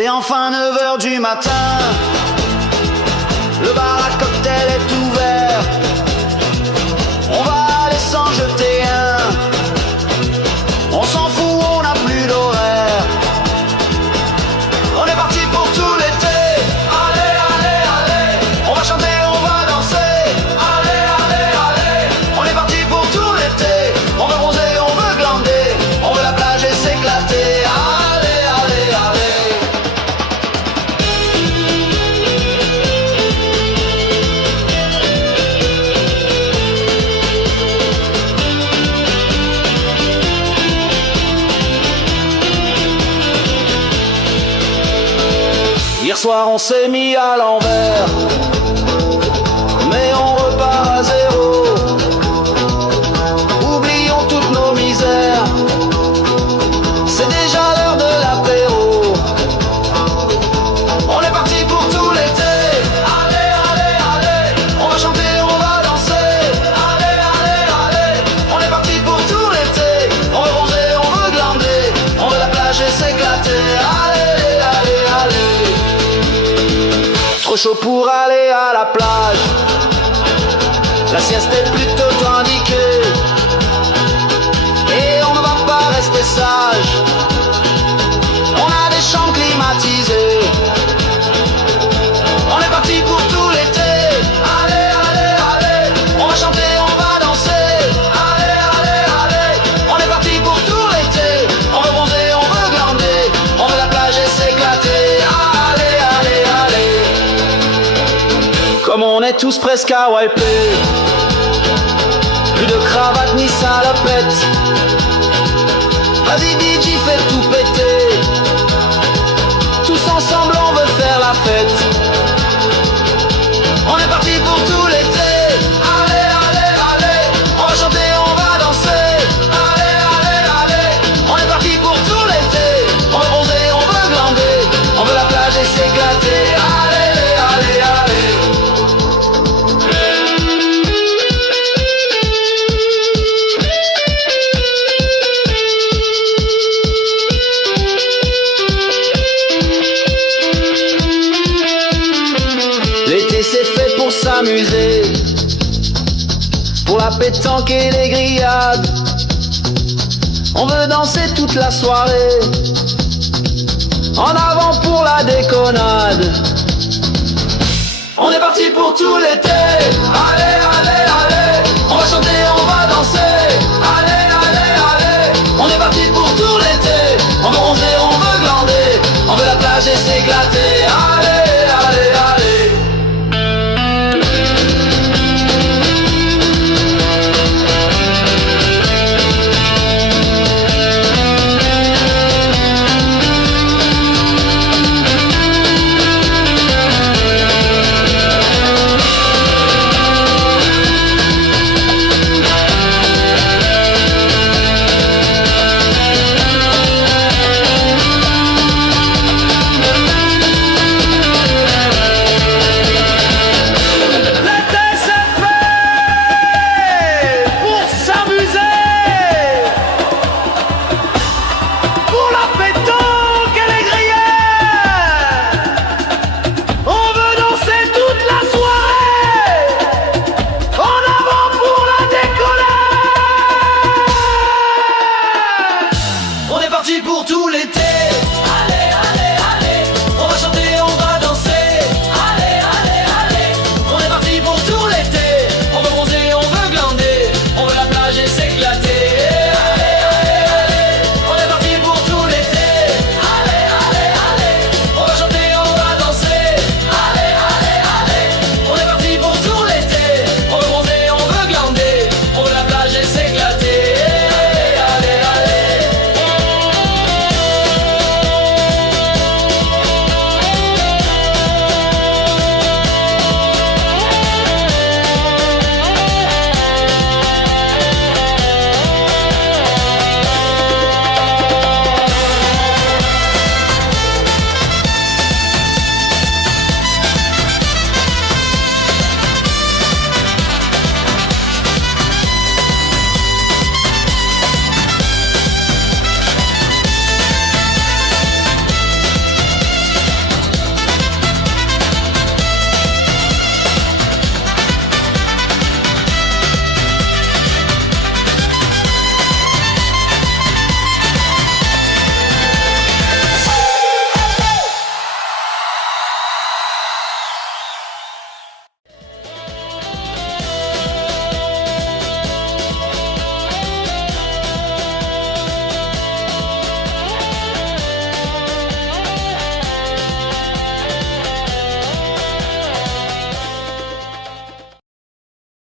C'est enfin 9h du matin, le bar à cocktail est ouvert. On va aller s'en jeter un, on s'en fout, on n'a plus d'horaire. On est parti pour tout l'été, allez, allez, allez. On va chanter, on va danser, allez, allez, allez. On est parti pour tout l'été, on veut bronzer, on veut glander, on veut la plage et s'éclater, allez, allez, allez. Hier soir on s'est mis à l'envers, mais on repart à zéro. Oublions toutes nos misères, c'est déjà l'heure de l'apéro. On est parti pour tout l'été, allez, allez, allez. On va chanter, on va danser, allez, allez, allez. On est parti pour tout l'été, on veut bronzer, on veut glander, on veut la plage et s'éclater, allez, allez, allez. Trop chaud pour aller à la plage, la sieste est plutôt indiquée, et on ne va pas rester sage, on a des chambres climatisées. On est parti pour tout l'été, allez, allez, allez. On va chanter, on va danser, allez, allez, allez. On est parti pour tout l'été, on veut bronzer, on veut glander, on veut la plage et s'éclater, allez, allez, allez. Comme on est tous presque à wiper, plus de cravate ni salopette. Vas-y DJ, fais tout péter, tous ensemble on veut faire la fête. On est parti pour tout l'été, allez, allez, allez. On va chanter, on va danser, allez, allez, allez. On est parti pour tout l'été, on veut bronzer, on veut glander, on veut la plage et s'éclater, allez, allez, allez. L'été c'est fait pour s'amuser, pour la pétanque et les grillades. On veut danser toute la soirée, en avant pour la déconnade. On est parti pour tout l'été, allez, allez, allez. On va chanter, on va danser, allez,